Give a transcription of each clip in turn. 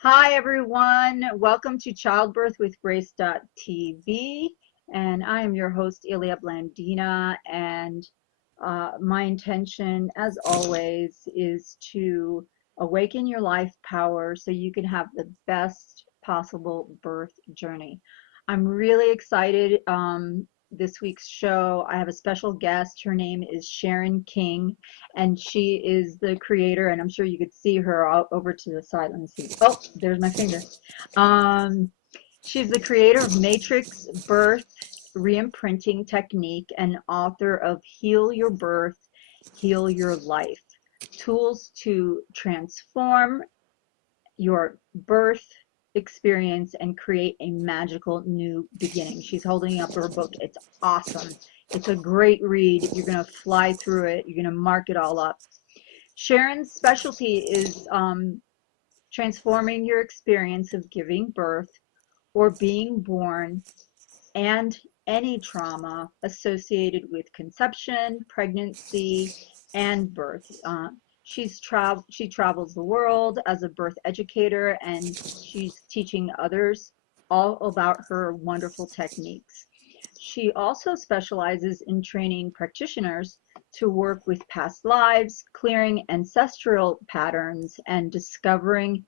Hi, everyone. Welcome to Childbirth with Grace.tv. And I am your host, Ilia Blandina. And my intention, as always, is to awaken your life power so you can have the best possible birth journey. I'm really excited. This week's show, I have a special guest. Her name is Sharon King, and she is the creator, and I'm sure you could see her over to the side. Let me see. Oh, there's my finger. Um, she's the creator of Matrix Birth Reimprinting Technique and author of Heal Your Birth, Heal Your Life, Tools to Transform Your Birth Experience and Create a Magical New Beginning. She's holding up her book. It's awesome. It's a great read. You're going to fly through it. You're going to mark it all up. Sharon's specialty is transforming your experience of giving birth or being born and any trauma associated with conception, pregnancy, and birth. She travels the world as a birth educator, and she's teaching others all about her wonderful techniques. She also specializes in training practitioners to work with past lives, clearing ancestral patterns, and discovering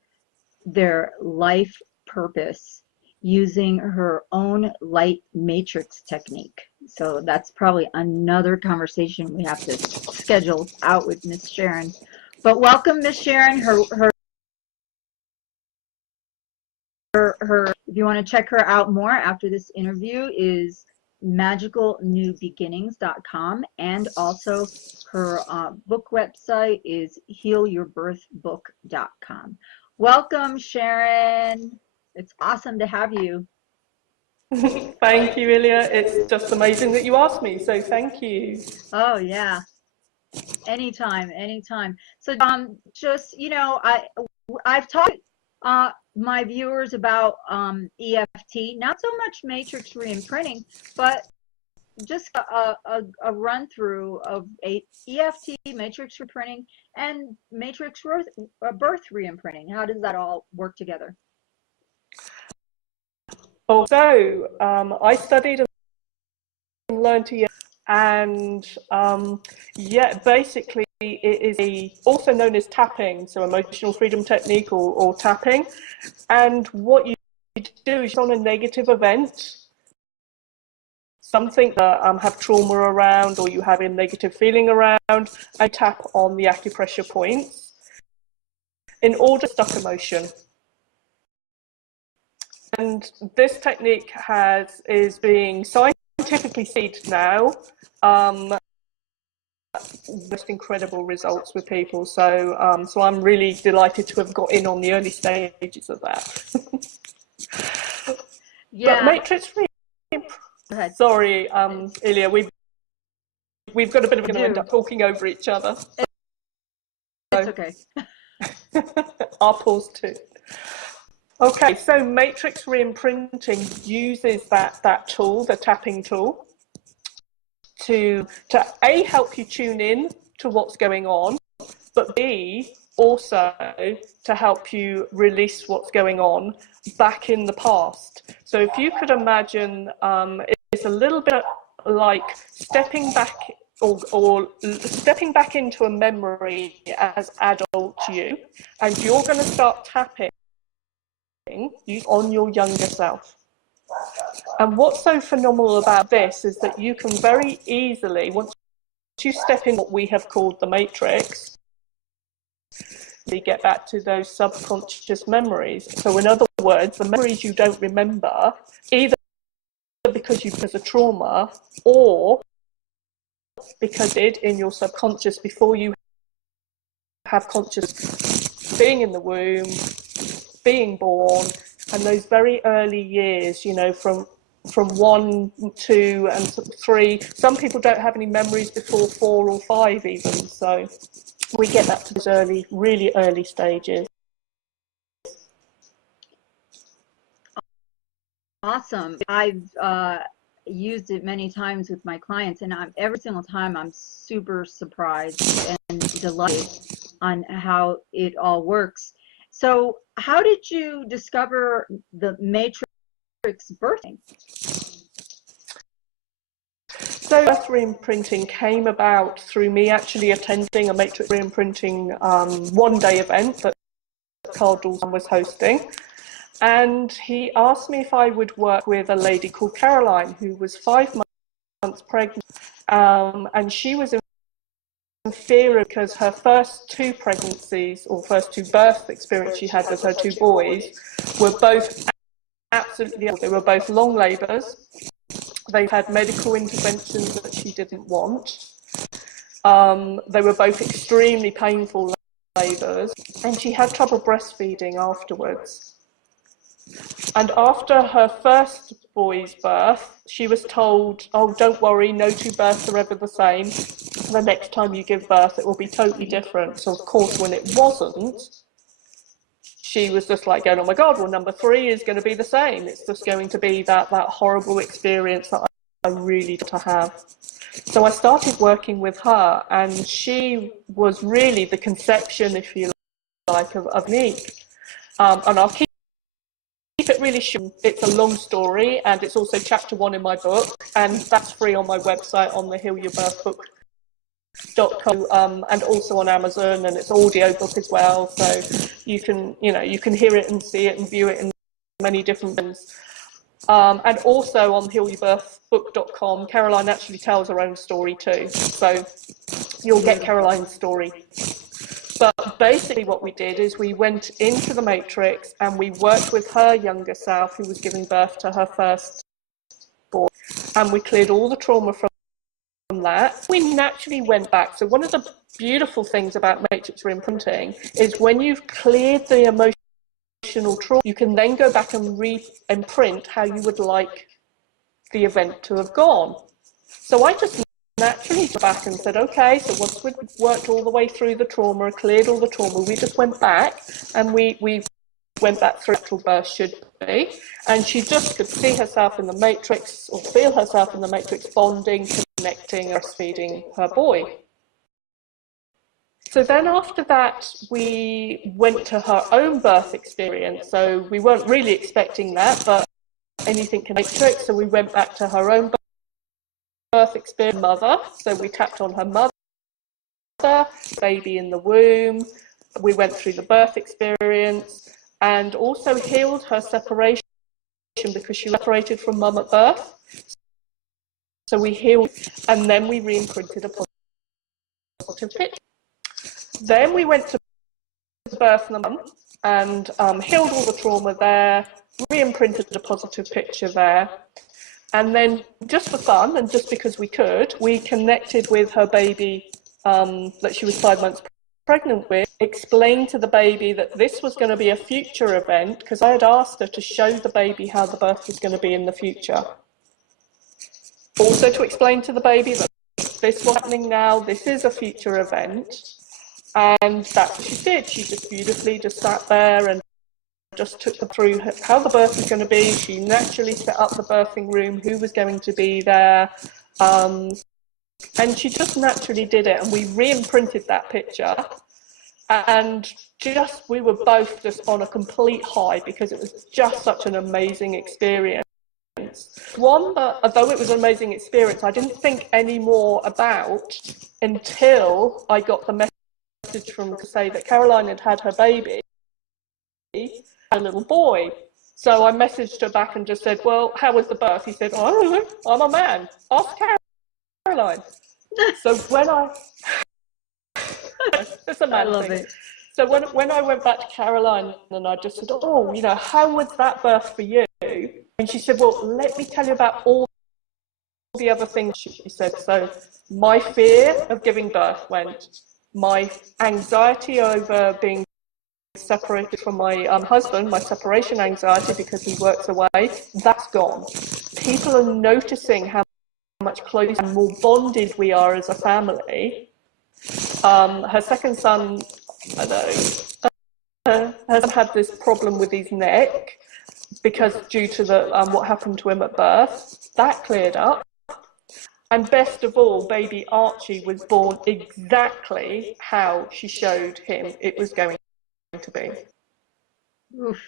their life purpose using her own light matrix technique. So that's probably another conversation we have to schedule out with Miss Sharon. But welcome, Miss Sharon. If you want to check her out more after this interview, is magicalnewbeginnings.com, and also her book website is healyourbirthbook.com. Welcome, Sharon. It's awesome to have you. Thank you, Ilya. It's just amazing that you asked me, so thank you. Oh yeah, anytime, anytime. So just I've talked my viewers about EFT, not so much matrix reimprinting, but just a run through of a EFT, matrix reimprinting, and matrix birth reimprinting. How does that all work together? I studied and learned to use, and yeah, basically it is also known as tapping, so emotional freedom technique or tapping. And what you do is on a negative event, something that have trauma around, or you have a negative feeling around, I tap on the acupressure points in order to stop emotion. And this technique is being scientifically studied now. Most incredible results with people. So, so I'm really delighted to have got in on the early stages of that. Yeah. But matrix. Sorry, Ilya, we've got a bit of going to end up talking over each other. It's okay. I'll pause too. Okay, so matrix reimprinting uses that tool, the tapping tool, to A, help you tune in to what's going on, but B, also to help you release what's going on back in the past. So if you could imagine, it's a little bit like stepping back or stepping back into a memory as adult you, and you're going to start tapping on your younger self. And what's so phenomenal about this is that you can very easily, once you step in what we have called the matrix, you get back to those subconscious memories. So in other words, the memories you don't remember, either because you've had a trauma or because it in your subconscious before you have conscious, being in the womb, being born, and those very early years, you know, from 1, 2, and 3. Some people don't have any memories before 4 or 5 even. So we get that to those early, really early stages. Awesome. I've used it many times with my clients, and every single time I'm super surprised and delighted on how it all works. So how did you discover the matrix birthing? So birth reimprinting came about through me actually attending a matrix reimprinting one-day event that Carl Dawson was hosting. And he asked me if I would work with a lady called Caroline, who was 5 months pregnant. And she was in fear because her first 2 pregnancies, or first 2 birth experience she had with her 2 boys, were both absolutely, they were both long labours. They've had medical interventions that she didn't want. They were both extremely painful labours, and she had trouble breastfeeding afterwards. And after her first boy's birth, she was told, oh, don't worry, no 2 births are ever the same. The next time you give birth, it will be totally different. So, of course, when it wasn't, she was just like going, oh my God, well, number 3 is going to be the same. It's just going to be that horrible experience that I really want to have. So I started working with her, and she was really the conception, if you like, of Nick. And I'll keep it really short. It's a long story, and it's also chapter 1 in my book, and that's free on my website on the healyourbirthbook.com, and also on Amazon, and it's audio book as well, so you can hear it and see it and view it in many different ways. And also on healyourbirthbook.com, Caroline actually tells her own story too, so you'll get Caroline's story. But basically what we did is we went into the matrix and we worked with her younger self, who was giving birth to her first boy, and we cleared all the trauma from that. We naturally went back. So one of the beautiful things about matrix reimprinting is when you've cleared the emotional trauma, you can then go back and re-imprint how you would like the event to have gone. So I just naturally went back and said, okay, so once we'd worked all the way through the trauma, cleared all the trauma, we just went back and we went back through actual birth should be, and she just could see herself in the matrix, or feel herself in the matrix, bonding, connecting, breastfeeding her boy. So then after that, we went to her own birth experience. So we weren't really expecting that, but anything can matrix. So we went back to her own birth experience, mother. So we tapped on her mother, baby in the womb. We went through the birth experience and also healed her separation because she was separated from mum at birth. So we healed, and then we re-imprinted a positive picture. Then we went to birth mum and healed all the trauma there, re-imprinted a positive picture there. And then just for fun, and just because we could, we connected with her baby that she was 5 months pregnant with, explained to the baby that this was going to be a future event, because I had asked her to show the baby how the birth was going to be in the future. Also to explain to the baby that this was happening now, this is a future event. And that's what she did. She just beautifully just sat there and just took them through how the birth was going to be. She naturally set up the birthing room, who was going to be there. And she just naturally did it. And we re-imprinted that picture. And we were both just on a complete high because it was just such an amazing experience. One that, although it was an amazing experience, I didn't think any more about until I got the message from to say that Caroline had had her baby, a little boy. So I messaged her back and just said, well, how was the birth? He said, oh, I don't know, I'm a man. Ask Caroline. So when it's a man thing. It. So when I went back to Caroline and I just said, oh, how was that birth for you? And she said, well, let me tell you about all the other things, she said. So my fear of giving birth went, my anxiety over being separated from my husband, my separation anxiety because he works away, that's gone. People are noticing how much closer and more bonded we are as a family. Her second son, has had this problem with his neck because due to what happened to him at birth. That cleared up. And best of all, baby Archie was born exactly how she showed him it was going to be. Oof.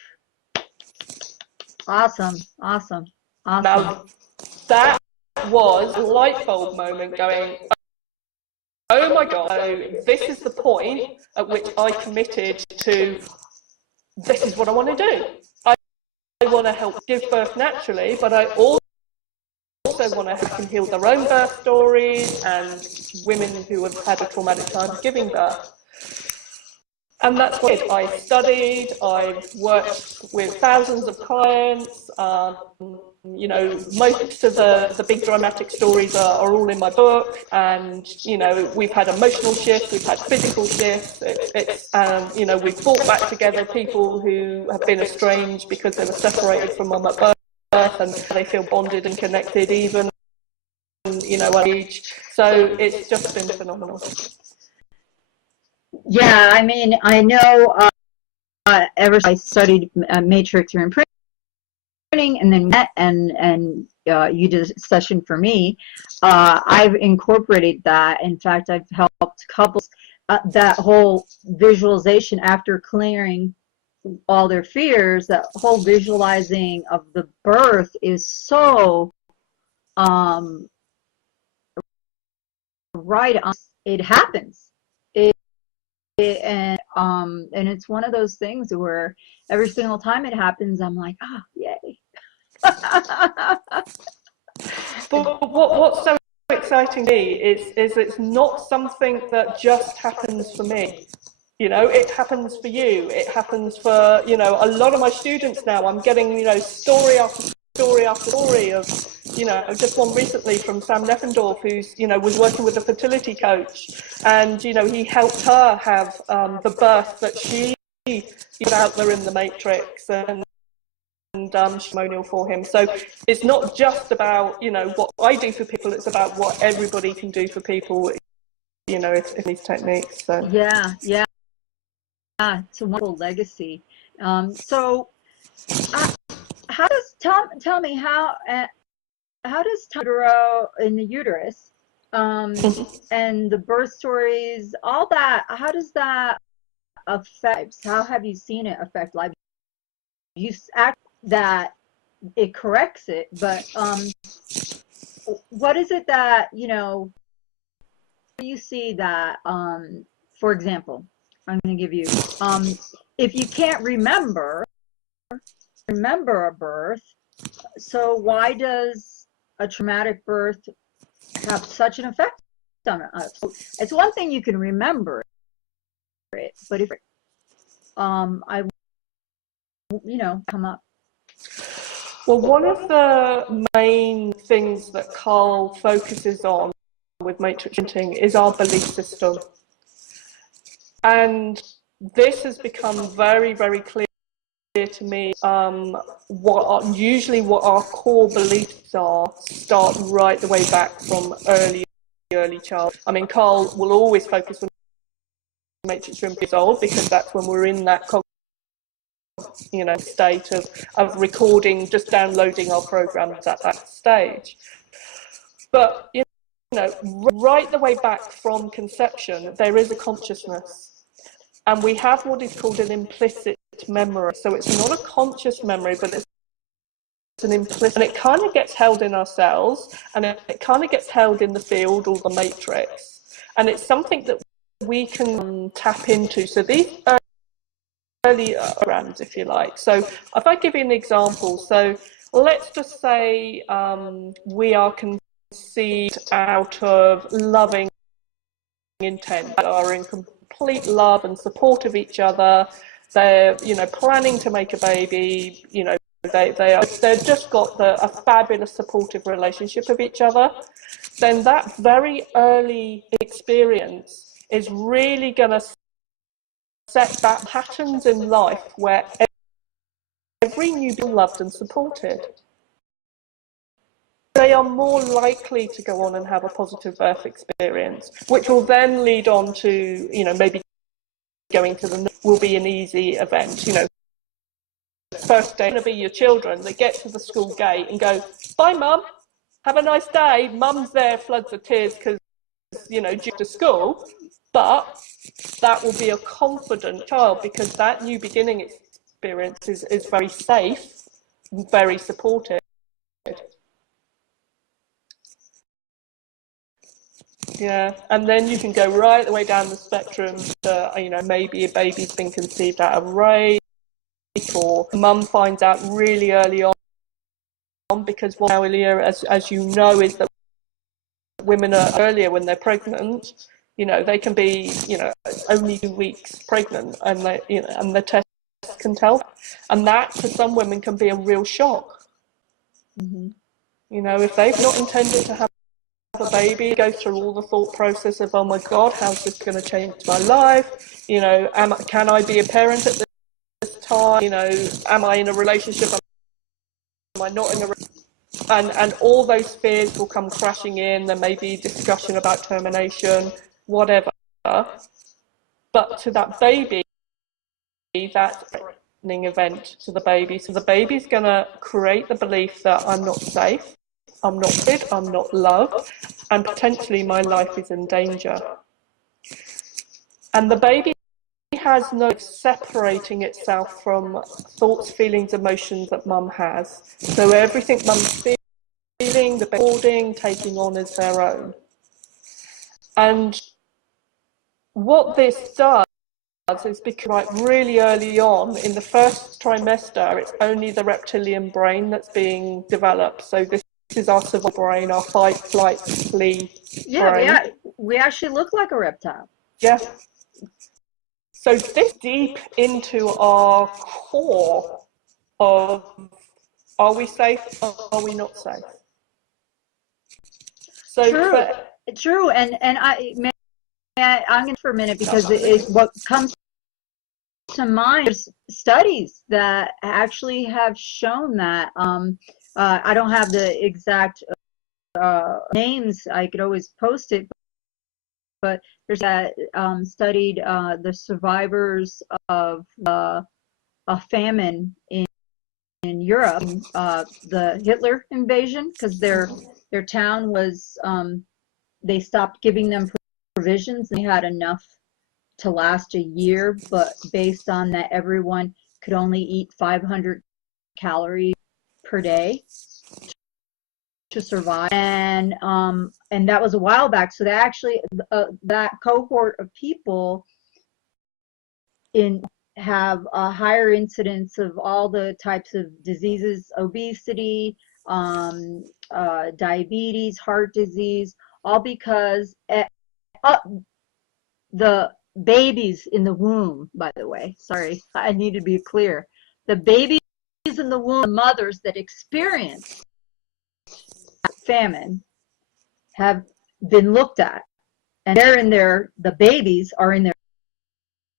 Awesome, awesome, awesome. Now, that was a light bulb moment going, oh my God, so this is the point at which I committed to, this is what I want to do. I want to help give birth naturally, but I also want to help them heal their own birth stories and women who have had a traumatic time giving birth. And that's what I studied. I've worked with thousands of clients. You know, most of the big dramatic stories are all in my book. And, you know, we've had emotional shifts, we've had physical shifts. You know, we've brought back together people who have been estranged because they were separated from mum at birth, and they feel bonded and connected even, you know, at age. So it's just been phenomenal. Yeah, I mean, I know ever since I studied matrix reimprinting and then met and you did a session for me, I've incorporated that. In fact, I've helped couples that whole visualization after clearing all their fears, that whole visualizing of the birth is so um, right on. It happens. And it's one of those things where every single time it happens, I'm like, oh, yay. But what's so exciting to me is it's not something that just happens for me. You know, it happens for you. It happens for, you know, a lot of my students now. I'm getting, you know, story after story after story of, you know, just one recently from Sam Neffendorf, who's, you know, was working with a fertility coach, and, you know, he helped her have the birth that she put out there in the matrix, and testimonial for him. So it's not just about, you know, what I do for people, it's about what everybody can do for people, you know, if these techniques. So yeah, it's a wonderful legacy. So how does tell me how does utero in the uterus and the birth stories, all that, how does that affect, how have you seen it affect life? You act that it corrects it, but what is it that, you know, you see that, for example, I'm going to give you, if you can't remember a birth, so why does a traumatic birth have such an effect on us? It's one thing you can remember it, but if I, you know, come up. well, one of the main things that Carl focuses on with matrix printing is our belief system. And this has become very, very clear to me. What our core beliefs are start right the way back from early child. I mean, Carl will always focus on matrix room years old, because that's when we're in that, you know, state of recording, just downloading our programs at that stage. But, you know, right the way back from conception, there is a consciousness. And we have what is called an implicit memory. So it's not a conscious memory, but it's an implicit, and it kind of gets held in our cells, and it kind of gets held in the field or the matrix. And it's something that we can tap into. So these early programs, if you like. So if I give you an example, so let's just say we are conceived out of loving intent, are in complete love and support of each other. They're, you know, planning to make a baby, you know, they've just got a fabulous supportive relationship of each other. Then that very early experience is really going to set that patterns in life where every newborn loved and supported. They are more likely to go on and have a positive birth experience, which will then lead on to, you know, maybe going to the will be an easy event. You know, first day going to be your children that get to the school gate and go, bye mum, have a nice day. Mum's there, floods of tears because, you know, due to school, but that will be a confident child because that new beginning experience is very safe, very supported. Yeah, and then you can go right the way down the spectrum to, maybe a baby's been conceived out of rape, or mum finds out really early on, because what earlier, as you know, is that women are earlier when they're pregnant. They can be, only 2 weeks pregnant, and and the test can tell, and that for some women can be a real shock. Mm-hmm. If they've not intended to have a baby, go through all the thought process of, oh my God, how's this going to change my life? Can I be a parent at this time? Am I in a relationship? Am I not in a and all those fears will come crashing in. There may be discussion about termination, whatever. But to that baby, that's a threatening event to the baby. So the baby's going to create the belief that I'm not safe, I'm not fit, I'm not loved, and potentially my life is in danger. And the baby has no separating itself from thoughts, feelings, emotions that mum has. So everything mum's feeling, the holding, taking on as their own. And what this does is, because really early on in the first trimester, it's only the reptilian brain that's being developed. So this is our survival brain, our fight, flight, flee brain. We actually look like a reptile. Yeah. So this deep into our core of, are we safe? Are we not safe? So True. And I'm going to for a minute, because what comes to mind is studies that actually have shown that. I don't have the exact names. I could always post it, but there's that studied the survivors of a famine in Europe, the Hitler invasion, because their town was, they stopped giving them provisions, and they had enough to last a year, but based on that, everyone could only eat 500 calories per day to survive. And that was a while back. So they actually, that cohort of people have a higher incidence of all the types of diseases, obesity, diabetes, heart disease, all because the babies in the womb, by the way, sorry, I need to be clear. The babies in the womb, the mothers that experience famine, have been looked at, and the babies are in their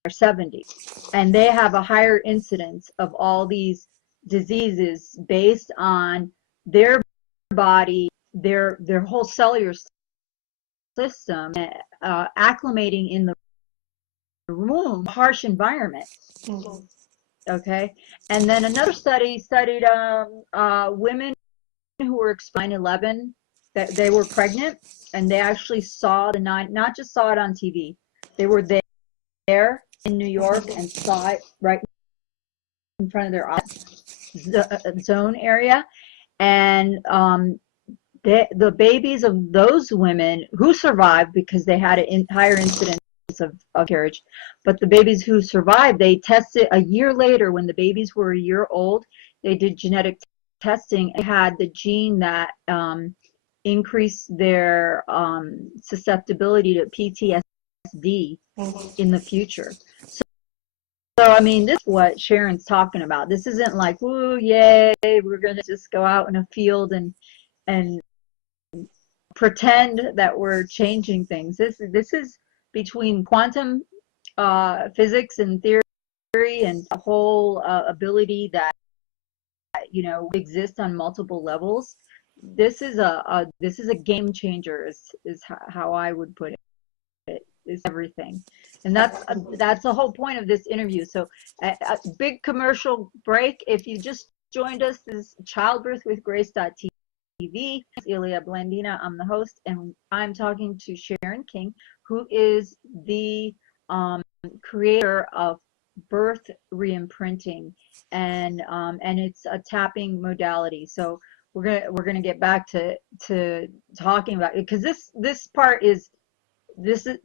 70s, and they have a higher incidence of all these diseases based on their body, their whole cellular system, acclimating in the womb, harsh environment. Mm-hmm. Okay, and then another study studied women who were exposed to 9/11, that they were pregnant, and they actually saw not just saw it on TV, they were there in New York and saw it right in front of their zone area, and the babies of those women who survived, because they had a higher incidence of carriage, but the babies who survived, they tested a year later, when the babies were a year old, they did genetic testing and had the gene that increased their susceptibility to PTSD in the future. So I mean, this is what Sharon's talking about. This isn't like, ooh, yay, we're going to just go out in a field and pretend that we're changing things. This is between quantum physics and theory, and the whole ability that exists on multiple levels. This is a game changer, is how I would put it. Is everything, and that's the whole point of this interview. So a big commercial break. If you just joined us, this is Childbirth with Grace.tv. Ilya Blandina, I'm the host, and I'm talking to Sharon King, who is the creator of birth re-imprinting, and it's a tapping modality. So we're gonna get back to talking about it, because this part is this is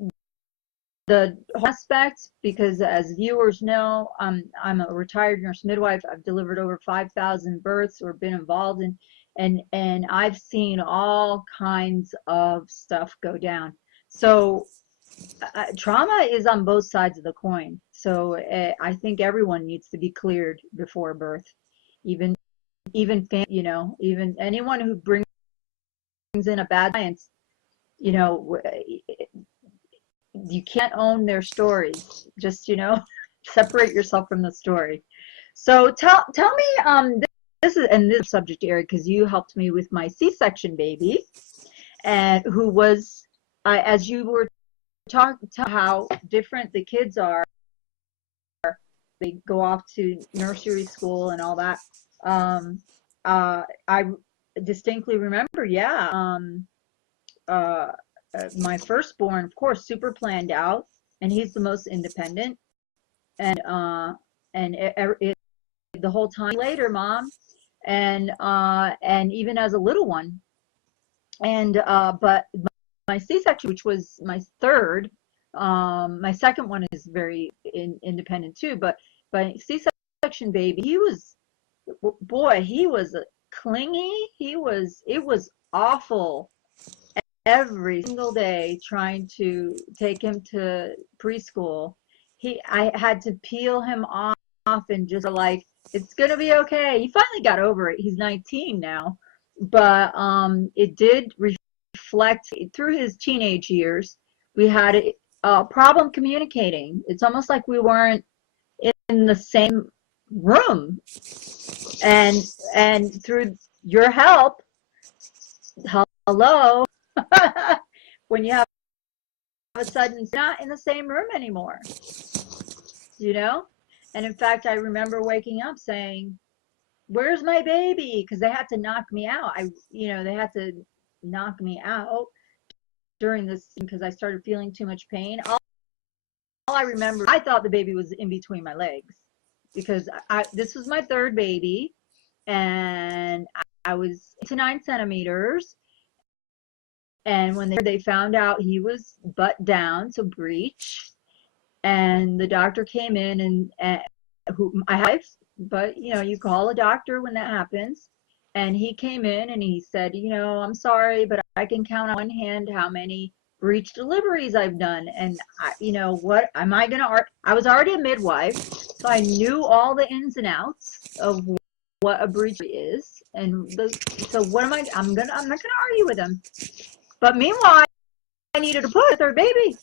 the aspect, because as viewers know, I'm a retired nurse midwife. I've delivered over 5,000 births or been involved in, and I've seen all kinds of stuff go down. So trauma is on both sides of the coin. So I think everyone needs to be cleared before birth, even even anyone who brings in a bad science, you know, you can't own their stories. Just separate yourself from the story. So tell me, this subject area, because you helped me with my C-section baby, and who was, as you were talking, how different the kids are. They go off to nursery school and all that. I distinctly remember, yeah. My firstborn, of course, super planned out, and he's the most independent. And the whole time later, mom, and even as a little one, and but my C-section, which was my third, my second one is very independent too, but C-section baby, he was, boy, he was clingy. It was awful every single day trying to take him to preschool. I had to peel him off and just like, it's gonna be okay. He finally got over it. He's 19 now, but it did reflect through his teenage years. We had a problem communicating. It's almost like we weren't in the same room, and through your help, hello, when you have a sudden not in the same room anymore, you know? And in fact, I remember waking up saying, "Where's my baby?" Because they had to knock me out. They had to knock me out during this because I started feeling too much pain. All I remember, I thought the baby was in between my legs, because this was my third baby, and I was to 9 centimeters. And when they found out he was butt down, so breech, and the doctor came in, and who I have, but you call a doctor when that happens. And he came in and he said, "I'm sorry, but I can count on one hand how many breech deliveries I've done." And what am I gonna? I was already a midwife, so I knew all the ins and outs of what a breech is, so what am I? I'm not gonna argue with him. But meanwhile, I needed to push their baby.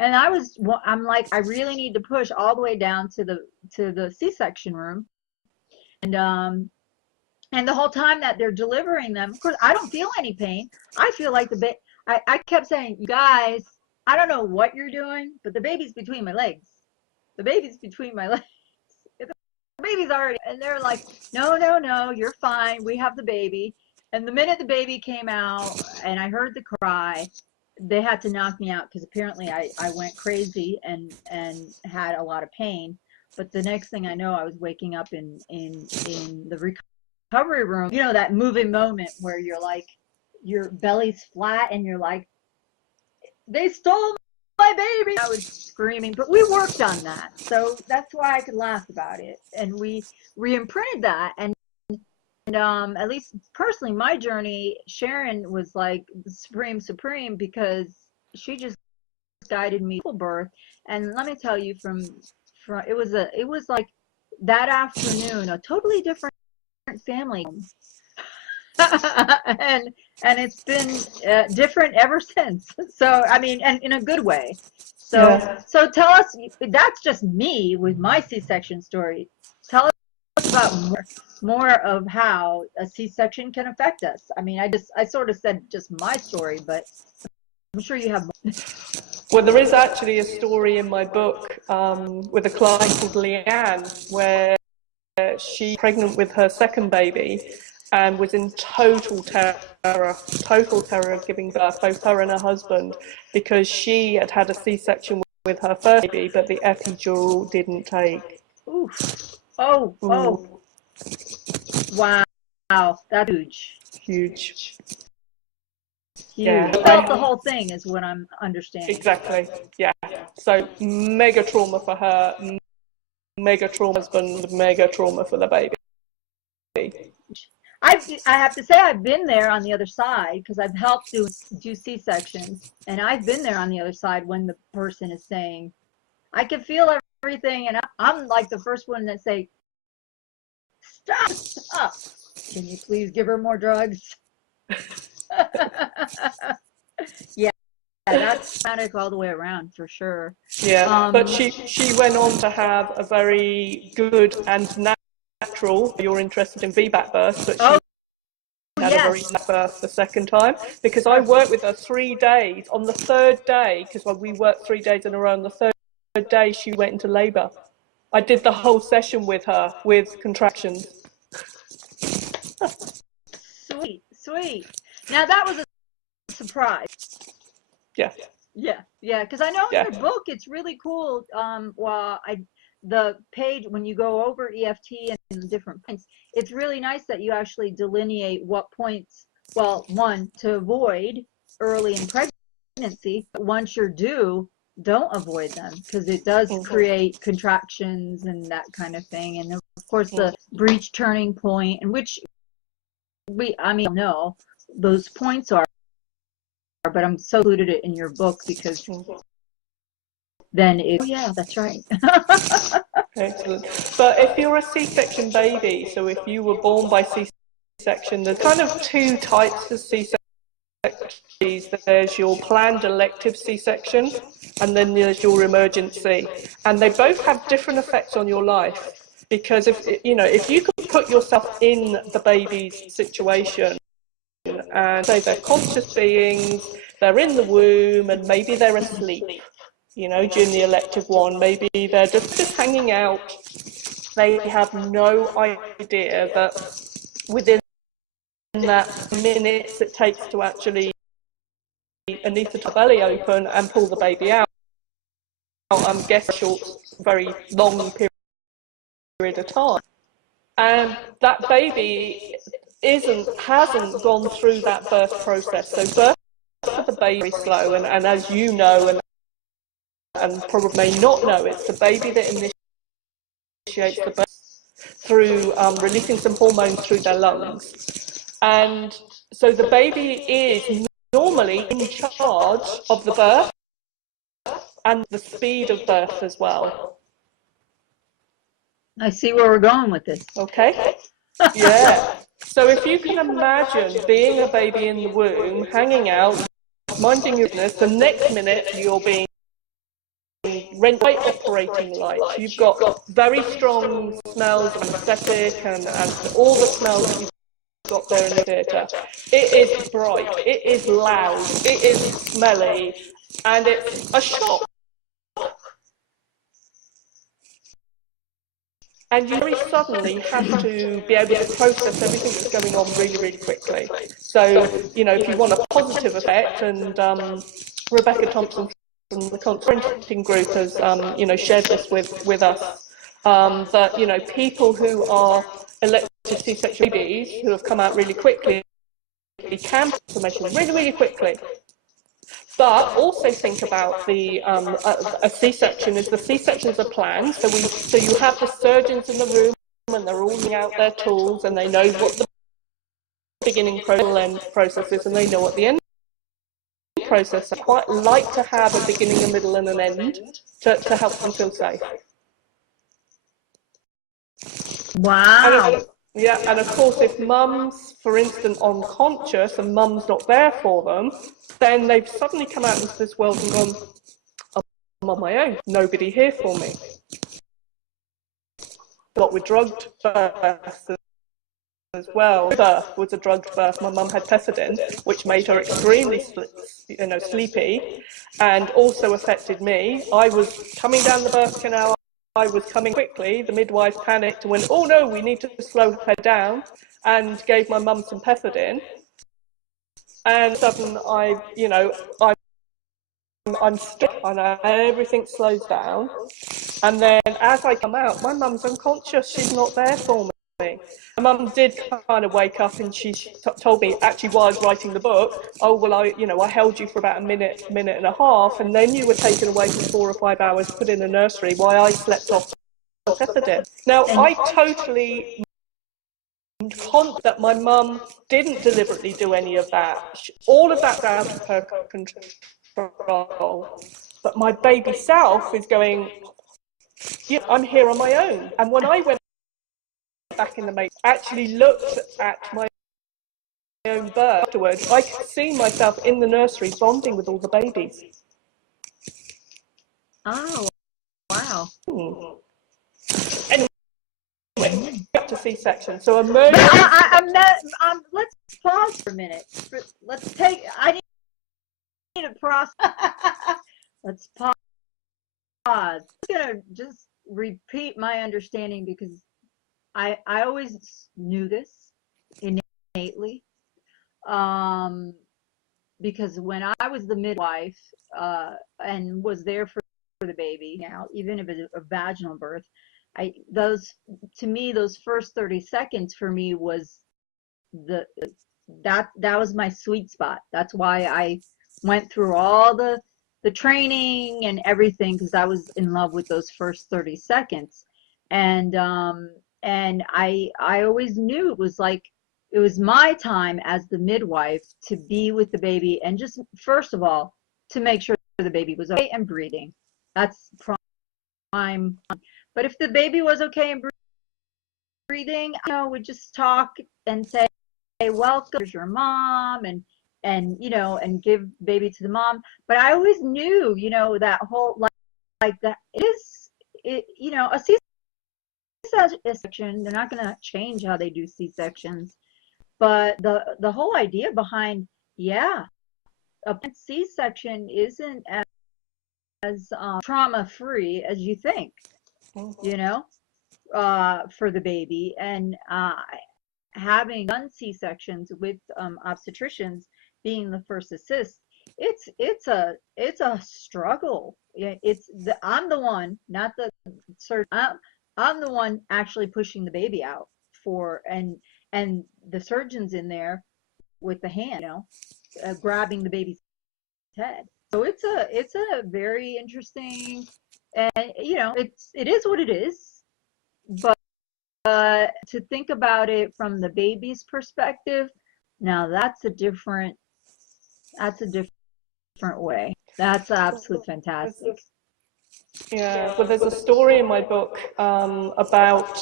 And I'm like, I really need to push all the way down to the C-section room. And the whole time that they're delivering them, of course, I don't feel any pain. I feel like I kept saying, "You guys, I don't know what you're doing, but the baby's between my legs. The baby's between my legs. The baby's already," and they're like, "No, no, no, you're fine. We have the baby." And the minute the baby came out and I heard the cry, they had to knock me out, because apparently I went crazy and had a lot of pain. But the next thing I know, I was waking up in the recovery room. That moving moment where you're like, your belly's flat and you're like, "They stole my baby." I was screaming, but we worked on that. So that's why I could laugh about it. And we re-imprinted that. And at least personally, my journey, Sharon was like supreme, because she just guided me to birth. And let me tell you, from it was like that afternoon, a totally different family. and it's been different ever since. So I mean, and in a good way. So Yeah. so tell us, that's just me with my C-section story. Tell us about more of how a C-section can affect us. I mean, I sort of said just my story, but I'm sure you have more. Well, there is actually a story in my book with a client called Leanne, where she was pregnant with her second baby and was in total terror of giving birth, both her and her husband, because she had had a C-section with her first baby, but the epidural didn't take. Oof. Oh, oh. Wow. Wow. That's huge. Huge. Huge. Yeah. Felt the whole thing is what I'm understanding. Exactly. Yeah. So mega trauma for her, mega trauma husband, mega trauma for the baby. I have to say I've been there on the other side because I've helped do C-sections, and I've been there on the other side when the person is saying, I can feel everything, and I'm like the first one that say, stop. Can you please give her more drugs? Yeah, that's traumatic all the way around for sure. Yeah, but she went on to have a very good and natural. You're interested in VBAC birth, but she had a very natural birth the second time, because I worked with her 3 days. On the third day, because we worked 3 days in a row, on the third day she went into labour. I did the whole session with her with contractions. Sweet, sweet. Now that was a surprise. Yeah. Yeah, because I know in your book it's really cool. The page when you go over EFT and the different points, it's really nice that you actually delineate what points. Well, one, to avoid early in pregnancy. But once you're due, don't avoid them because it does create contractions and that kind of thing. And of course, the breech turning point, and which I know those points are, but I'm so included it in your book because then oh yeah, that's right. Excellent. But if you're a C-section baby, so if you were born by C-section, there's kind of two types of C-sections. There's your planned elective C-section, and then there's your emergency. And they both have different effects on your life, because if you could put yourself in the baby's situation, and say they're conscious beings, they're in the womb, and maybe they're asleep, during the elective one, maybe they're just hanging out. They have no idea that within that minutes it takes to actually anaesthetise the belly open and pull the baby out. I'm guessing short, very long period of time. And that baby hasn't gone through that birth process. So birth for the baby is slow, and as you know, and probably may not know, it's the baby that initiates the birth through releasing some hormones through their lungs. And so the baby is normally in charge of the birth and the speed of birth as well. I see where we're going with this. Okay? Yeah. So if you can imagine being a baby in the womb, hanging out, minding your business, the next minute you're being by operating lights. You've got very strong smells of anesthetic and all the smells that you've got there in the theatre. It is bright, it is loud, it is smelly, and it's a shock. And you very suddenly have to be able to process everything that's going on really, really quickly. So, if you want a positive effect, and Rebecca Thompson from the Conferencing Group has, shared this with us, that, people who are elective C-section babies who have come out really quickly can information really, really quickly. But also think about a C-section. Is the C-sections are planned, so you have the surgeons in the room and they're all using out their tools and they know what the beginning process is and they know what the end process. I quite like to have a beginning, a middle, and an end to help them feel safe. Wow. And of course, if mum's, for instance, unconscious and mum's not there for them, then they've suddenly come out into this world and gone, I'm on my own, nobody here for me. What with drugged births as well. Birth was a drugged birth. My mum had pethidine, which made her extremely sleepy, and also affected me. I was coming down the birth canal. I was coming quickly. The midwife panicked and went, "Oh no, we need to slow her down," and gave my mum some pethidine. And suddenly, I'm I'm still, I know everything slows down. And then as I come out, my mum's unconscious. She's not there for me. My mum did kind of wake up, and she told me, actually, while I was writing the book, oh, well, I held you for about a minute and a half, and then you were taken away for 4 or 5 hours, put in a nursery, while I slept off pethidine. Now, I totally that my mum didn't deliberately do any of that. All of that's out of her control. But my baby self is going, yeah, I'm here on my own. And when I went back in the matrix, actually looked at my own birth afterwards, I could see myself in the nursery bonding with all the babies. Oh, wow. Anyway, back to C-section. So emergency. Let's pause for a minute. I need to process. Let's pause. I'm gonna just repeat my understanding, because I always knew this innately. Because when I was the midwife and was there for the baby, now even if it's a vaginal birth, those first 30 seconds for me was that was my sweet spot. That's why I went through all the training and everything, because I was in love with those first 30 seconds. And I always knew it was like, it was my time as the midwife to be with the baby, and just first of all to make sure the baby was okay and breathing. That's prime. But if the baby was okay and breathing, we'd just talk and say, hey, welcome, here's your mom, and and give baby to the mom. But I always knew, that whole like that a C-section, they're not going to change how they do C-sections. But the whole idea behind, a C-section isn't as trauma-free as you think, for the baby. And having done C-sections with obstetricians, being the first assist, it's a struggle. I'm the one, not the surgeon. I'm the one actually pushing the baby out and the surgeon's in there with the hand, grabbing the baby's head. So it's a very interesting, and it is what it is. But to think about it from the baby's perspective, now that's a different way. That's absolutely fantastic. Yeah, well, there's a story in my book about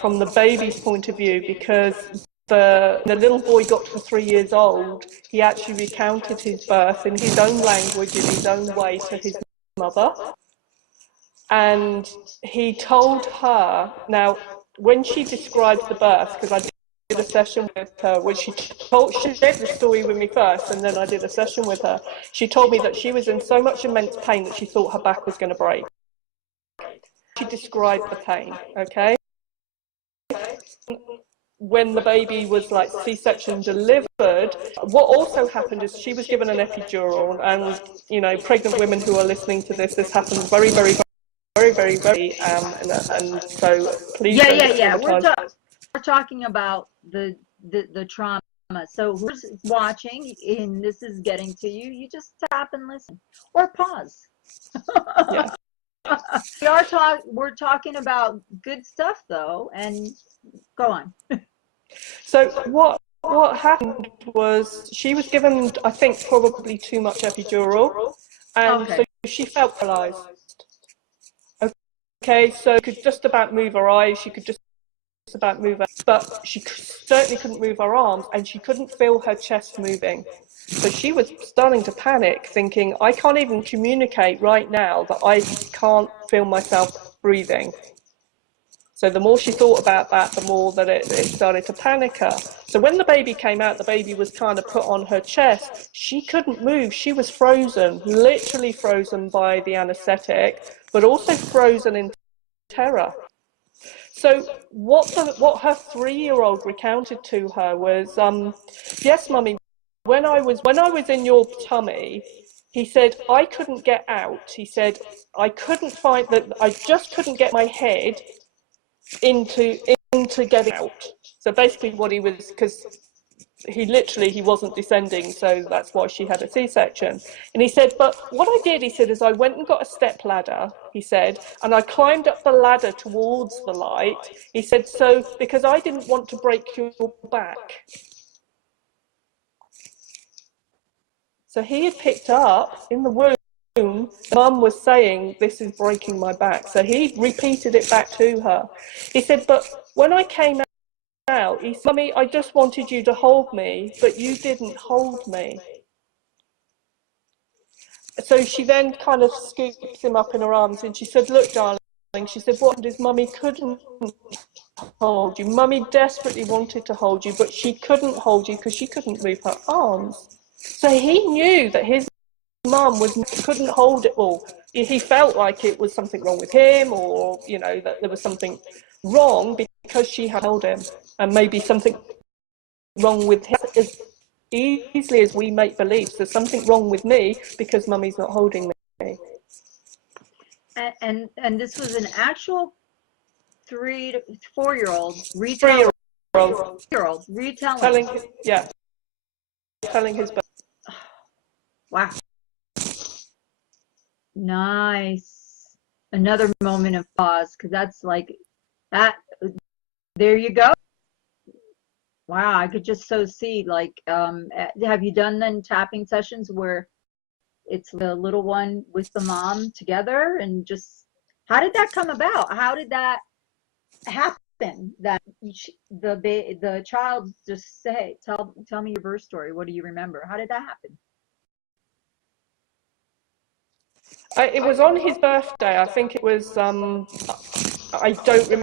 from the baby's point of view, because the little boy got to 3 years old, he actually recounted his birth in his own language, in his own way, to his mother. And he told her, now, when she described the birth, because I did a session with her, which she shared the story with me first, and then I did a session with her. She told me that she was in so much immense pain that she thought her back was going to break. She described the pain, okay? When the baby was like C-section delivered, what also happened is she was given an epidural, and pregnant women who are listening to this happens very, very, very, very, very, and so please don't get traumatized. We're talking about the trauma. So who's watching and this is getting to you, you just tap and listen or pause. Yeah. We're talking about good stuff though, and go on. So what happened was she was given, I think, probably too much epidural, and so she felt paralyzed. Okay, so she could just about move her eyes, she could just about move her, but she certainly couldn't move her arms, and she couldn't feel her chest moving. So she was starting to panic, thinking, I can't even communicate right now that I can't feel myself breathing. So the more she thought about that, the more that it started to panic her. So when the baby came out, the baby was kind of put on her chest. She couldn't move. She was frozen, literally frozen by the anesthetic, but also frozen in terror. So what her 3-year-old recounted to her was, yes, mummy, when I was in your tummy, he said, I couldn't get out. He said, I couldn't find that, I just couldn't get my head into getting out. So basically what he was, because he wasn't descending, so that's why she had a C-section. And he said, but what I did, he said, is I went and got a step ladder, he said, and I climbed up the ladder towards the light. He said, so because I didn't want to break your back. So he had picked up in the womb, Mum was saying, this is breaking my back. So he repeated it back to her. He said, but when I came out, he said, Mummy, I just wanted you to hold me, but you didn't hold me. So she then kind of scoops him up in her arms and she said, look, darling, she said, what happened is Mummy couldn't hold you. Mummy desperately wanted to hold you, but she couldn't hold you because she couldn't move her arms. So he knew that his mum couldn't hold it all. He felt like it was something wrong with him, or, you know, that there was something wrong because she had held him, and maybe something wrong with him as easily as we make believe. There's something wrong with me because Mummy's not holding me. And this was an actual 3 to 4-year-old retelling. 3-year-old retelling. Telling his. Wow. Nice. Another moment of pause, because that's like that. There you go. Wow, I could just so see, like, have you done then tapping sessions where it's the little one with the mom together, and just how did that come about? How did that happen? That the child just say, tell me your birth story. What do you remember? How did that happen? It was on his birthday. I think it was. I don't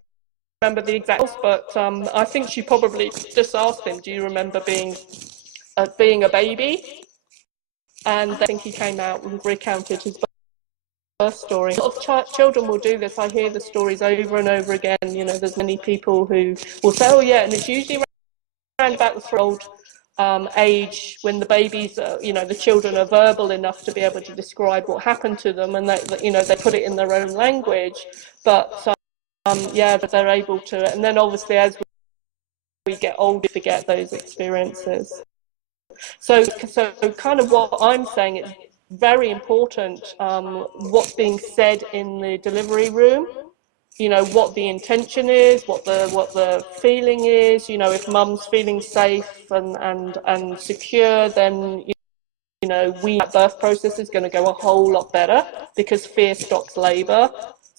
remember the exact, but I think she probably just asked him, "Do you remember being a baby?" And I think he came out and recounted his birth story. A lot of children will do this. I hear the stories over and over again. You know, there's many people who will say, "Oh yeah," and it's usually around about the 3-year-old age, when the babies, you know, the children are verbal enough to be able to describe what happened to them, and you know, they put it in their own language. But yeah, but they're able to. And then obviously as we get older, we forget those experiences. So kind of what I'm saying is very important, what's being said in the delivery room. You know, what the intention is, what the feeling is. You know, if mum's feeling safe and secure, then you know, birth process is going to go a whole lot better, because fear stops labour.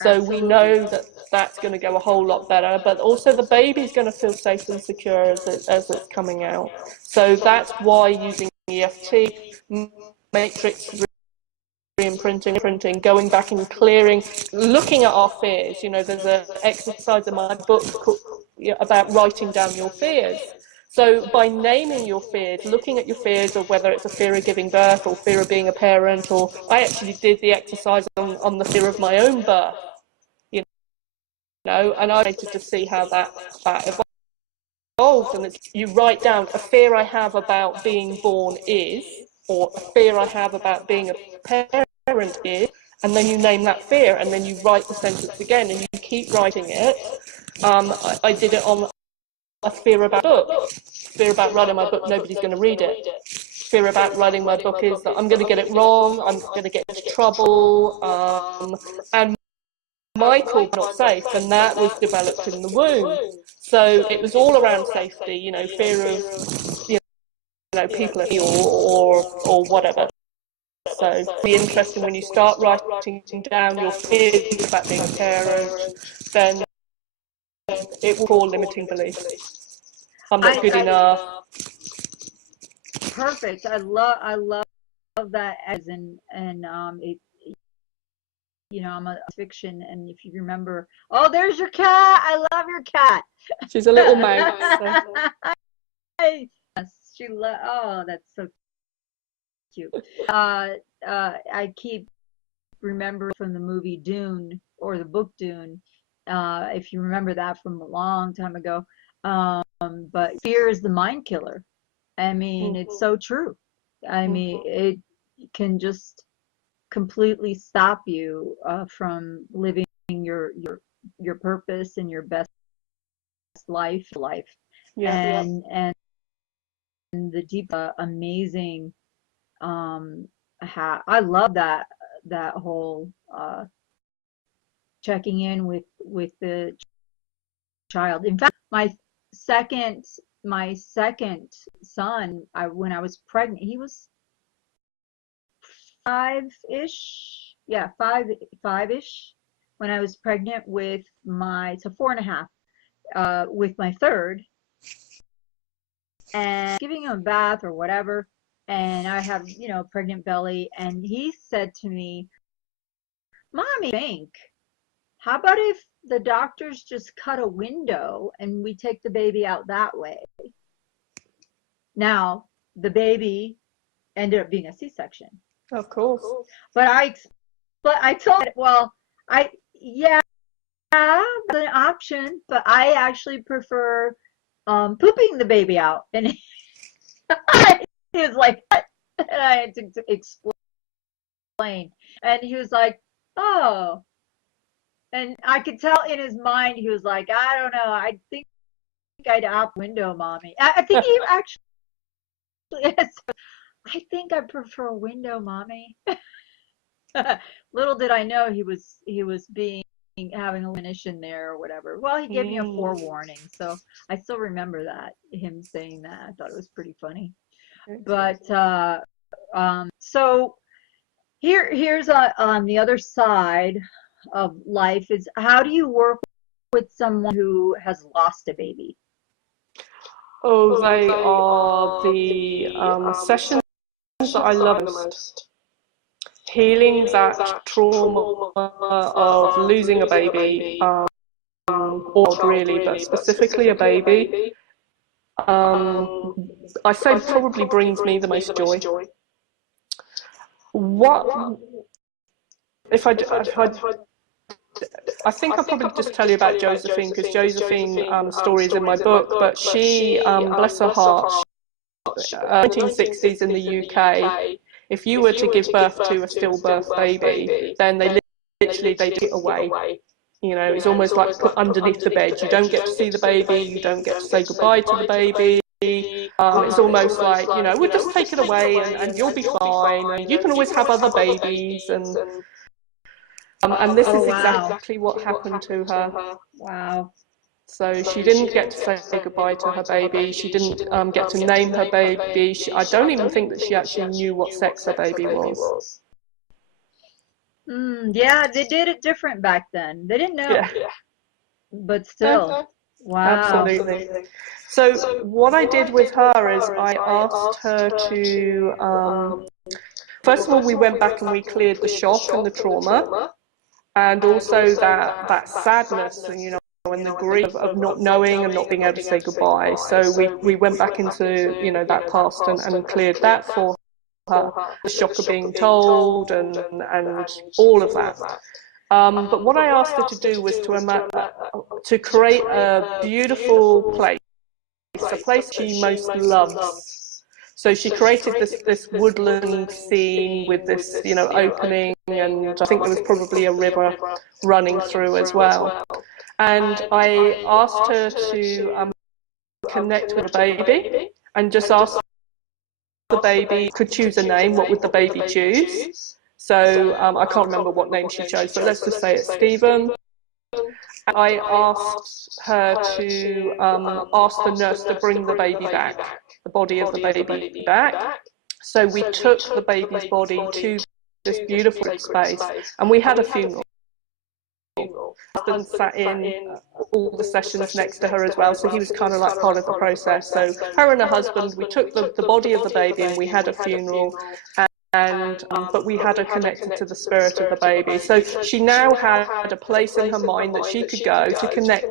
So we know that that's going to go a whole lot better, but also the baby's going to feel safe and secure as it's coming out. So that's why using EFT, matrix re-imprinting, going back and clearing, looking at our fears. You know, there's an exercise in my book about writing down your fears. So by naming your fears, looking at your fears, or whether it's a fear of giving birth or fear of being a parent, or I actually did the exercise on the fear of my own birth, you know, and I wanted to see how that evolved. And you write down a fear I have about being born is, or a fear I have about being a parent is, and then you name that fear, and then you write the sentence again, and you keep writing it. I did it on a fear about book. Fear about writing my book, nobody's going to read it. Fear about writing my book is that I'm going to get it wrong, I'm going to get into trouble, and Michael not safe, and that was developed in the womb. So it was all around safety, you know, fear of, you know, people or whatever. So it'll be interesting when you start writing down your fears about being a parent, then it will fall limiting beliefs. I'm not good enough. Perfect. I love that, as in, and it, you know, I'm a fiction, and if you remember, oh, there's your cat. I love your cat. She's a little mouse. Yes, oh, that's so cute. I keep remembering from the movie Dune, or the book Dune, if you remember that from a long time ago. But fear is the mind killer. I mean, it's so true. I mean, it can just completely stop you from living your purpose and your best life. Yeah. And the deep, amazing. I love that whole checking in with the child. In fact, second my second son, when I was pregnant, he was five-ish. Yeah, five-ish when I was pregnant with my, so 4.5, with my third, and giving him a bath or whatever. And I have, pregnant belly. And he said to me, Mommy, how about if the doctors just cut a window and we take the baby out that way? Now, the baby ended up being a C-section. Of course. But I told him, well, yeah, it's an option, but I actually prefer pooping the baby out. And he was like, what? And I had to explain. And he was like, oh. And I could tell in his mind, he was like, I don't know. I think I'd opt window, Mommy. I think he actually, I think I prefer window, Mommy. Little did I know he was having a clinician there or whatever. Well, he gave me a forewarning, so I still remember that, him saying that. I thought it was pretty funny. But so here's on the other side of life is, how do you work with someone who has lost a baby? Oh, they are the sessions that I love most. Healing that trauma of losing a baby, or really, but specifically a baby, I say probably brings me the most joy. What if I think I'll probably just tell you about Josephine, because Josephine's story is in my book, but she, bless her heart, 1960s in the UK, if you were to give birth to a stillbirth baby, then they literally take it away. You know, it's almost like put underneath the bed. You don't get to see the baby, you don't get to say goodbye to the baby. It's almost like, we'll just take it away and you'll be fine, and you can always have other babies. And this is exactly what happened to her. Wow. So she didn't get to say goodbye to her baby. She didn't get to name her baby. I don't even think that she actually knew what sex her baby was. Yeah, they did it different back then. They didn't know. Yeah. But still, wow. Absolutely. So what I did with her is I asked her to, first of all, we went back and we cleared the shock and the trauma, and also that sadness and, and the grief of not knowing and not being able to say goodbye. So we went back into, that past and cleared that for her, the shock of being told and all of that. But what I asked her to do was to create a beautiful place, a place she most loves. So she created this woodland scene with this, opening, and I think there was probably a river running through as well. And I asked her to connect with the baby and just ask the baby, could choose a name, what would the baby choose? So I can't remember what name she chose, but let's just say it's Stephen. I asked her to ask the nurse to bring the baby back, the body of the baby back. So we took the baby's body to this beautiful space, and we had a funeral. My husband sat in all the sessions next to her as well, so he was kind of like part of the process. So her and her husband, we took the body of the baby and we had a funeral, but we had her connected to the spirit of the baby. So she now had a place in her mind that she could go to connect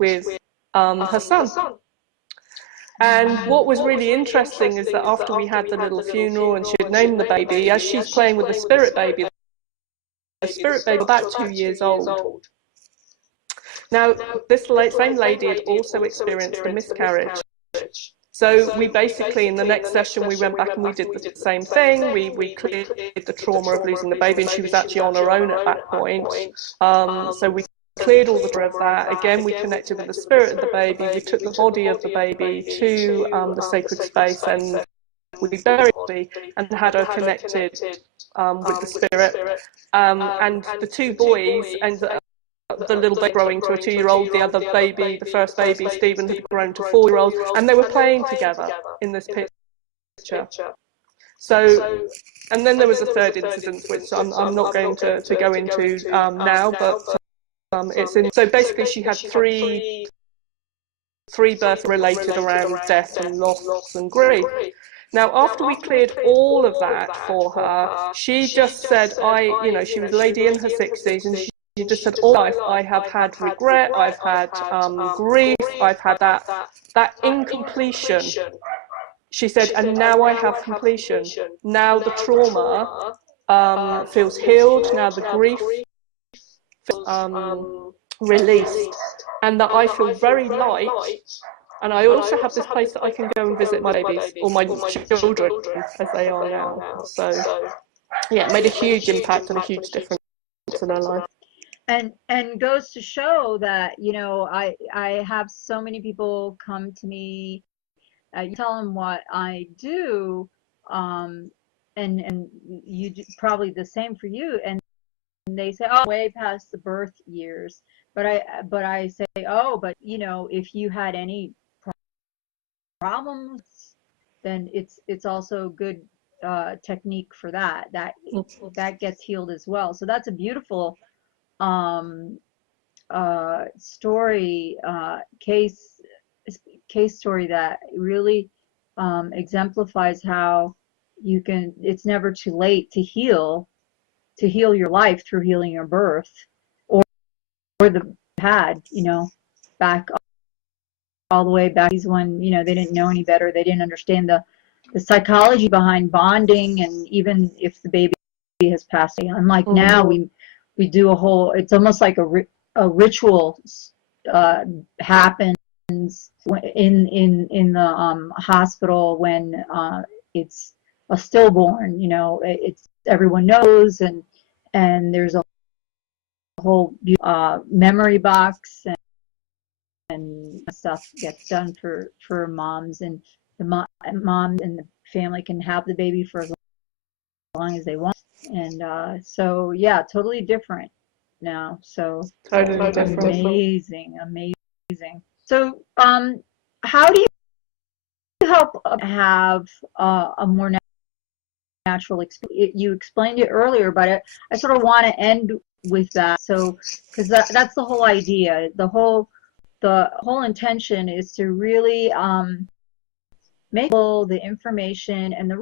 with her son. And what was really interesting is that after we had the little funeral and she had named the baby, as she's playing with the spirit baby was about 2 years old. Now, this same lady had also experienced a miscarriage. So we basically, in the next session, we went back and we did the same thing. We cleared the trauma of losing the baby, and she was actually on her own at that point. So we cleared all the trauma of that. Again, we connected with the spirit of the baby. We took the body of the baby to the sacred space, and we buried the body and had her connected with the spirit. And the two boys and the little baby growing to a 2-year-old, the other baby, the first baby, Stephen, had grown to 4-year-old, and they were playing together in this picture. So, and then there was a third incident, which I'm not going to go into now, but it's in. So basically, she had three births related around death and loss and grief. Now, after we cleared all of that for her, she just said, she was a lady in her 60s, and she just said, all life I have had regret, I've had grief, I've had that incompletion. She said, and now I have completion. Now the trauma feels healed, now the grief released, and that I feel very light. And I also have this place that I can go and visit my babies, or my children, as they are now. So, yeah, it made a huge impact and a huge difference in her life. And goes to show that, I have so many people come to me, you tell them what I do, and you do, probably the same for you, and they say, oh, way past the birth years. But I say, oh, but if you had any problems, then it's also good technique for that gets healed as well. So that's a beautiful story, case story that really exemplifies how it's never too late to heal your life through healing your birth, or the had back all the way back when they didn't know any better. They didn't understand the psychology behind bonding, and even if the baby has passed away, unlike now, we do a whole, it's almost like a ritual happens in the hospital when it's a stillborn. It's everyone knows, and there's a whole memory box, and stuff gets done for moms, and the mom and the family can have the baby for as long as they want. And so yeah, totally different now. So Totally different. Amazing. So how do you help have a more natural experience? You explained it earlier, but I sort of want to end with that. So because that's the whole idea. The whole intention is to really make the information and the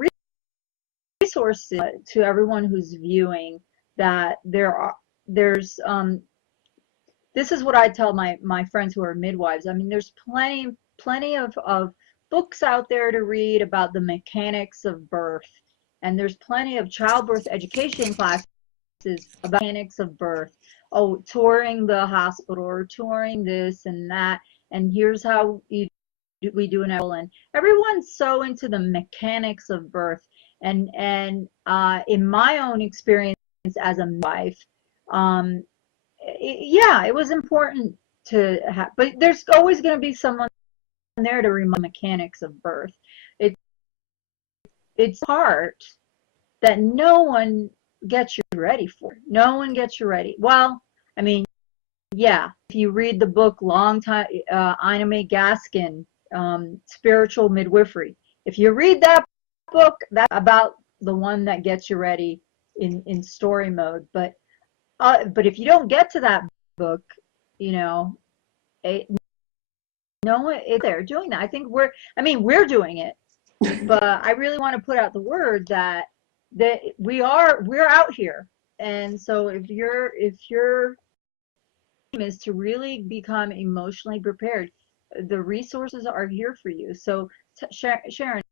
resources to everyone who's viewing, that there's this is what I tell my friends who are midwives. I mean, there's plenty of books out there to read about the mechanics of birth, and there's plenty of childbirth education classes about mechanics of birth. Oh, touring the hospital, or touring this and that, and here's how we do an apple. And everyone's so into the mechanics of birth. And in my own experience as a midwife, it was important to have, but there's always going to be someone there to remind mechanics of birth. It's hard that no one gets you ready for. No one gets you ready. Well, I mean, yeah, if you read the book Ina May Gaskin, Spiritual Midwifery, if you read that book, that's about the one that gets you ready in story mode. But if you don't get to that book, no one is there doing that. I think we're doing it, but I really want to put out the word that we're out here. And so if your aim is to really become emotionally prepared, the resources are here for you. So Sharon,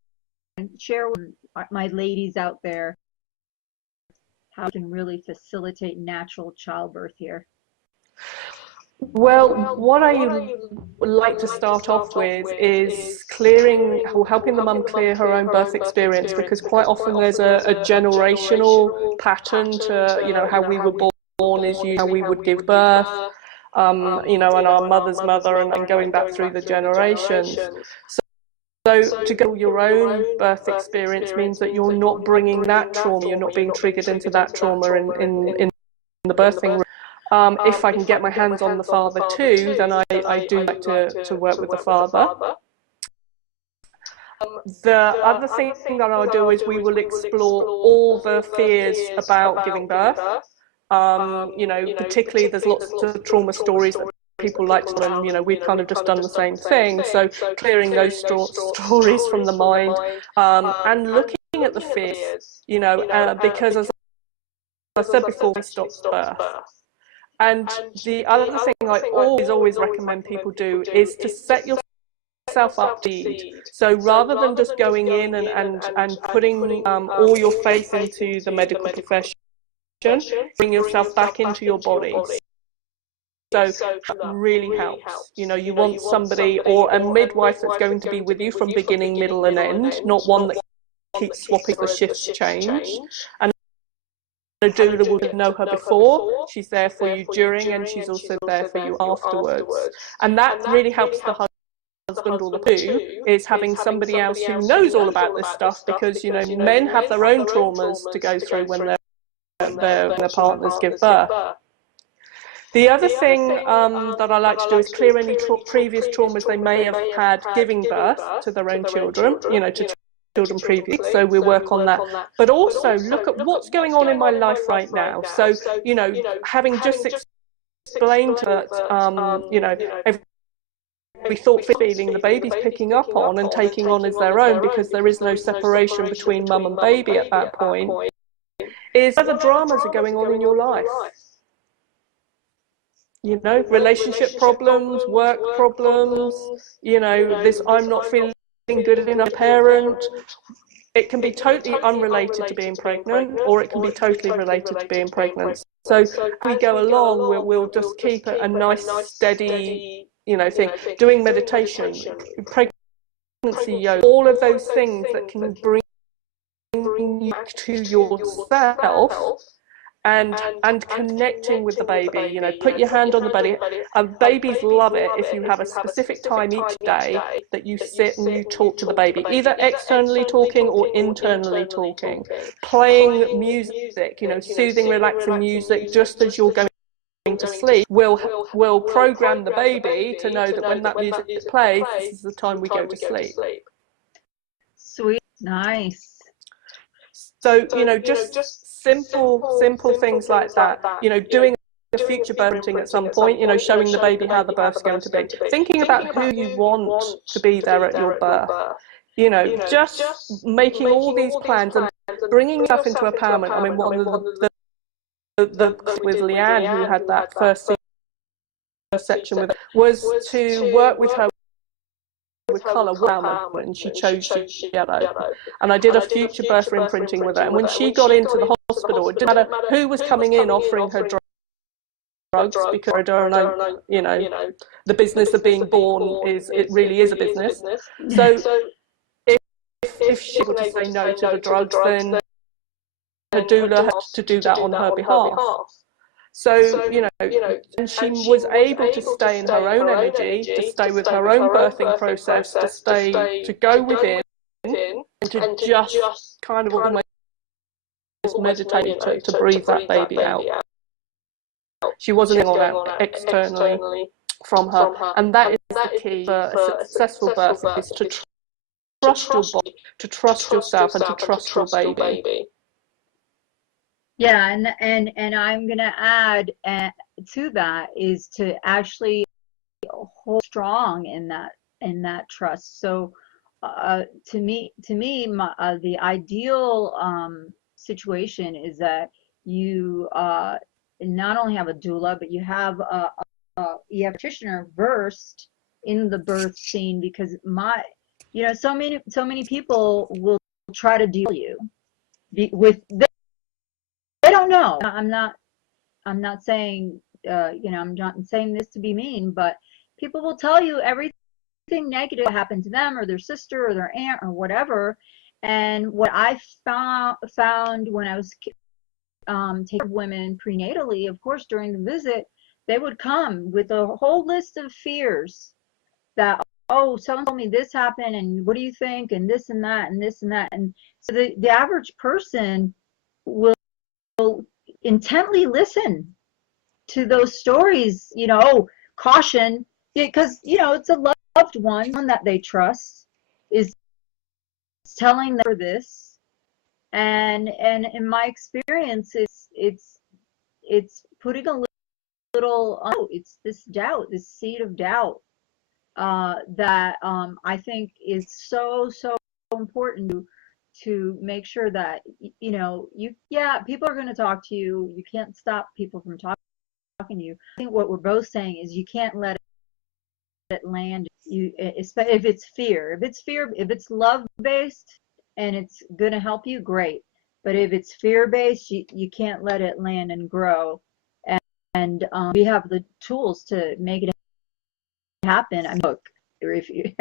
share with my ladies out there how you can really facilitate natural childbirth here. Well, what I would like to start off with is clearing or helping the mum clear her own birth experience, because quite often there's a generational pattern to, how we were born is usually how we would give birth, and our mother's mother, and going back through the generations. So to go your own birth experience means that you're not bringing that trauma, you're not being triggered into that trauma in the birthing room. If I can get my hands on the father too, then I do like to work with the father. The other thing that I'll do is we will explore all the fears about giving birth. Particularly there's lots of trauma stories that people like to tell, and we've kind of just done the same thing. So clearing those stories from the mind, and looking at the fears, because as I said before, we stop birth. And the other thing I always recommend people do is to set yourself up to lead. So rather than just going in and putting all your faith into the medical profession, bring yourself back into your body. So that really helps. You want somebody or a midwife that's going to be with you from beginning, middle, and end, not one that keeps swapping the shifts change. And a doula will know her before, she's there for you during, and she's also there for you afterwards. And that really helps the husband or the two, is having somebody else who knows all about this stuff, because men have their own traumas to go through when their partners give birth. The other thing that I like to do is clear any previous traumas they may have had giving birth to their own children, to children previously. So we work on that. But also look at what's going on in my life right now. So, having just explained that, every thought, feeling the baby's picking up on and taking on as their own, because there is no separation between mum and baby at that point, is other dramas are going on in your life. Relationship problems, work problems, this I'm not feeling good enough parent. It can be totally unrelated to being pregnant, or it can be totally related to being pregnant. So as we go along, we'll just keep a nice, steady, thing. Doing meditation, pregnancy yoga, all of those things that can bring you back to yourself. And connecting with the baby, put your hand on the belly. Babies love it if you have a specific time each day that you sit and you talk to the baby, either externally talking or internally talking, playing music, soothing, relaxing music, just as you're going to sleep, will program the baby to know that when that music plays, this is the time we go to sleep. Sweet, nice. So, just simple things like that. Doing a future birthing at some point, showing the baby how the birth's going to be. Thinking about who you want to be there at your birth. Just making all these plans and bringing yourself into empowerment. I mean, one of the with Leanne, who had that first section with, was to work with her with colour, and she chose yellow. And I did a future birth imprinting with her. And when she got into the hospital, it didn't matter who was coming in offering her drugs, because the business of being born it really is a business. So if she were to say no to the drugs, then her doula had to do that on her behalf. So, and she was able to stay in her own energy, to stay with her own birthing process, to go within, and to just kind of almost meditate to breathe that baby out. She wasn't on out externally from her. And that is the key for a successful birth, is to trust your body, to trust yourself, and to trust your baby. Yeah, and I'm gonna add to that is to actually hold strong in that trust. So to me, the ideal situation is that you not only have a doula, but you have a practitioner versed in the birth scene, because so many people will try to deal you with. They don't know. I'm not saying I'm not saying this to be mean, but people will tell you everything negative that happened to them or their sister or their aunt or whatever. And what I found when I was taking care of women prenatally, of course, during the visit, they would come with a whole list of fears that, oh, someone told me this happened, and what do you think, and this and that, and this and that. And so the average person will intently listen to those stories, oh, caution, because, it's a loved one that they trust is telling them for this. And in my experience, it's putting a little, oh, it's this doubt, this seed of doubt, that I think is so important to make sure that people are going to talk to you. You can't stop people from talking to you. I think what we're both saying is you can't let it land you, if it's fear. If it's love based and it's going to help you, great. But if it's fear based, you can't let it land and grow. And we have the tools to make it happen. I mean, look, if you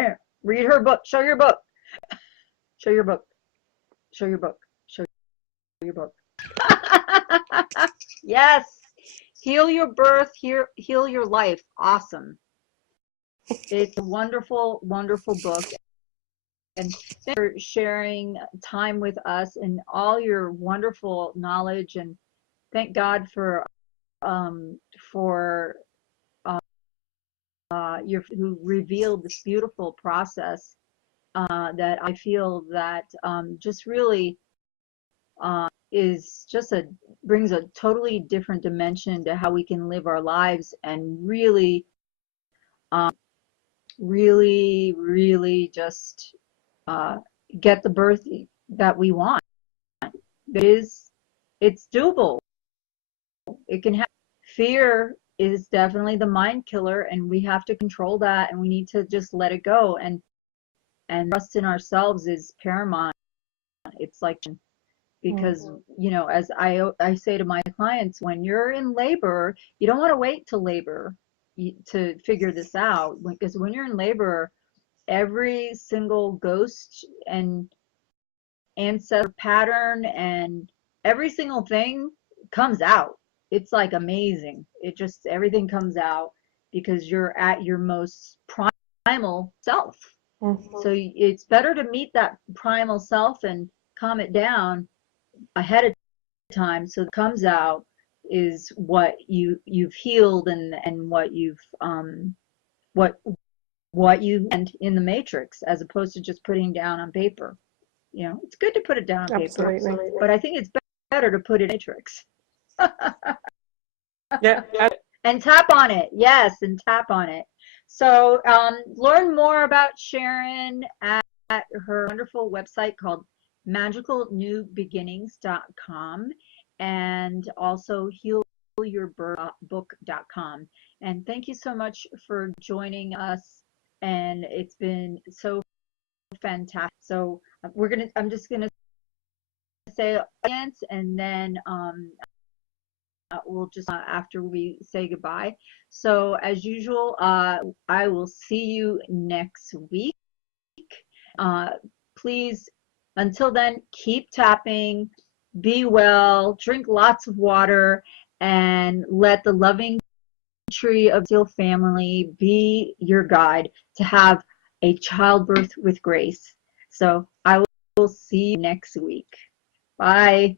read her book, show your book, show your book, show your book, show your book. Yes, heal your birth, heal your life. Awesome. It's a wonderful, wonderful book. And thanks for sharing time with us and all your wonderful knowledge. And thank God for who revealed this beautiful process that I feel that just really is just brings a totally different dimension to how we can live our lives and really, really just get the birth that we want. It's doable. It can happen. Fear is definitely the mind killer, and we have to control that, and we need to just let it go, and trust in ourselves is paramount. It's like, because as I say to my clients, when you're in labor, you don't want to wait till labor to figure this out, because when you're in labor, every single ghost and ancestor pattern and every single thing comes out. It's like amazing. Everything comes out because you're at your most primal self. So it's better to meet that primal self and calm it down ahead of time, so it comes out is what you've healed and what you've what you end in the matrix, as opposed to just putting down on paper. It's good to put it down on paper. Absolutely. But I think it's better to put it in matrix. Yeah. And tap on it. Yes, and tap on it. So learn more about Sharon at her wonderful website called magicalnewbeginnings.com, and also healyourbirthbook.com. And thank you so much for joining us. And it's been so fantastic. So I'm just gonna say audience, and then we'll just after we say goodbye. So as usual, I will see you next week. Please, until then, keep tapping, be well, drink lots of water, and let the loving tree of your family be your guide to have a childbirth with grace. So I will see you next week. Bye.